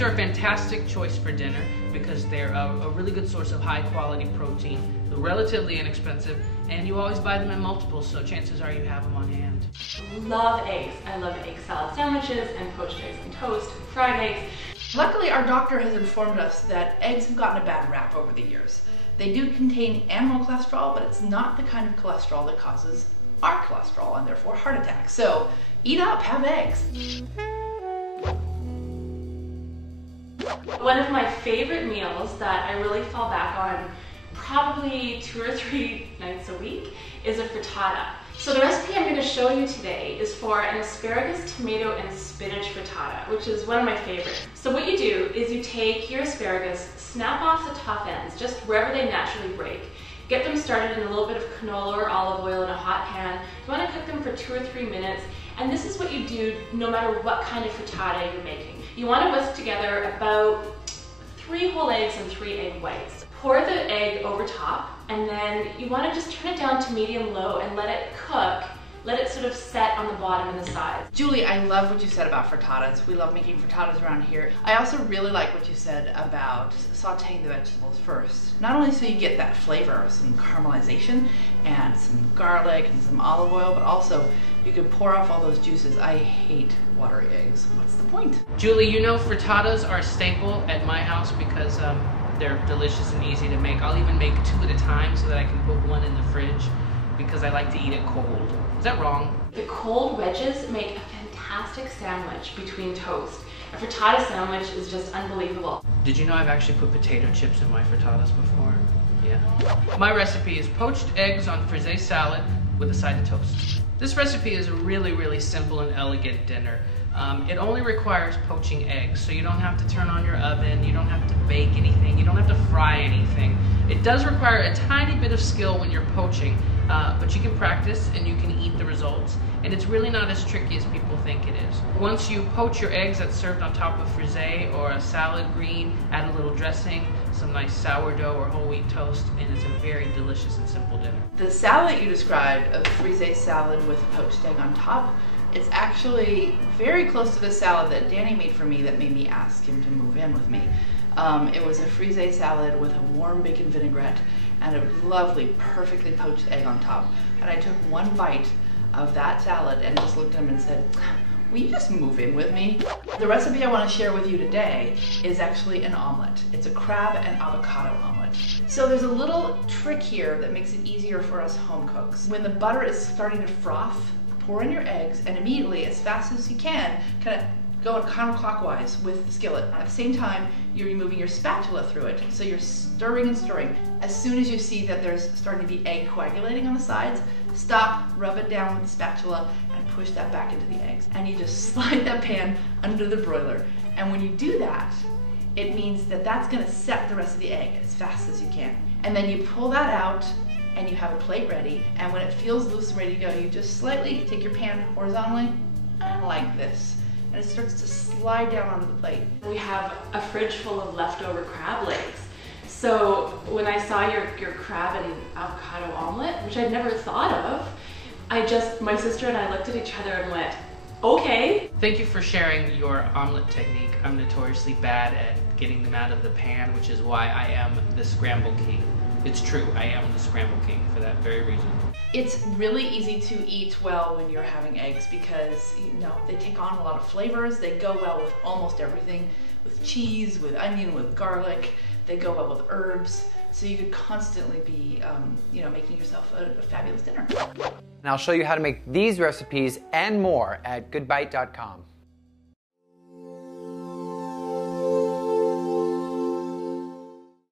Eggs are a fantastic choice for dinner because they're a really good source of high quality protein. They're relatively inexpensive, and you always buy them in multiples, so chances are you have them on hand. Love eggs. I love egg salad sandwiches and poached eggs and toast and fried eggs. Luckily, our doctor has informed us that eggs have gotten a bad rap over the years. They do contain animal cholesterol, but it's not the kind of cholesterol that causes our cholesterol and therefore heart attacks. So eat up, have eggs. One of my favorite meals that I really fall back on probably 2 or 3 nights a week is a frittata. So the recipe I'm going to show you today is for an asparagus, tomato, and spinach frittata, which is one of my favorites. So what you do is you take your asparagus, snap off the top ends, just wherever they naturally break. Get them started in a little bit of canola or olive oil in a hot pan. You want to cook them for 2 or 3 minutes, and this is what you do no matter what kind of frittata you're making. You want to whisk together about 3 whole eggs and 3 egg whites. Pour the egg over top, and then you want to just turn it down to medium-low and let it cook. Let it sort of set on the bottom and the sides. Julie, I love what you said about frittatas. We love making frittatas around here. I also really like what you said about sauteing the vegetables first. Not only so you get that flavor, some caramelization and some garlic and some olive oil, but also you can pour off all those juices. I hate watery eggs. What's the point? Julie, you know frittatas are a staple at my house because they're delicious and easy to make. I'll even make 2 at a time so that I can put 1 in the fridge because I like to eat it cold. Is that wrong? The cold wedges make a fantastic sandwich between toast. A frittata sandwich is just unbelievable. Did you know I've actually put potato chips in my frittatas before? Yeah. My recipe is poached eggs on frisee salad with a side of toast. This recipe is a really, really simple and elegant dinner. It only requires poaching eggs, so you don't have to turn on your oven, you don't have to bake anything, you don't have to fry anything. It does require a tiny bit of skill when you're poaching, but you can practice and you can eat the results, and it's really not as tricky as people think it is. Once you poach your eggs, that's served on top of frisee or a salad green, add a little dressing, some nice sourdough or whole wheat toast, and it's a very delicious and simple dinner. The salad you described, a frisee salad with poached egg on top, it's actually very close to the salad that Danny made for me that made me ask him to move in with me. It was a frisee salad with a warm bacon vinaigrette and a lovely, perfectly poached egg on top. And I took 1 bite of that salad and just looked at him and said, will you just move in with me? The recipe I want to share with you today is actually an omelet. It's a crab and avocado omelet. So there's a little trick here that makes it easier for us home cooks. When the butter is starting to froth, pour in your eggs and immediately, as fast as you can, kind of go counterclockwise with the skillet. At the same time, you're moving your spatula through it. So you're stirring and stirring. As soon as you see that there's starting to be egg coagulating on the sides, stop, rub it down with the spatula, and push that back into the eggs. And you just slide that pan under the broiler. And when you do that, it means that that's gonna set the rest of the egg as fast as you can. And then you pull that out, and you have a plate ready, and when it feels loose and ready to go, you just slightly take your pan horizontally, and like this, and it starts to slide down onto the plate. We have a fridge full of leftover crab legs. So when I saw your crab and avocado omelet, which I'd never thought of, my sister and I looked at each other and went, okay. Thank you for sharing your omelet technique. I'm notoriously bad at getting them out of the pan, which is why I am the scramble king. It's true, I am the scramble king for that very reason. It's really easy to eat well when you're having eggs because, you know, they take on a lot of flavors. They go well with almost everything, with cheese, with onion, with garlic. They go well with herbs. So you could constantly be, making yourself a fabulous dinner. And I'll show you how to make these recipes and more at GoodBite.com.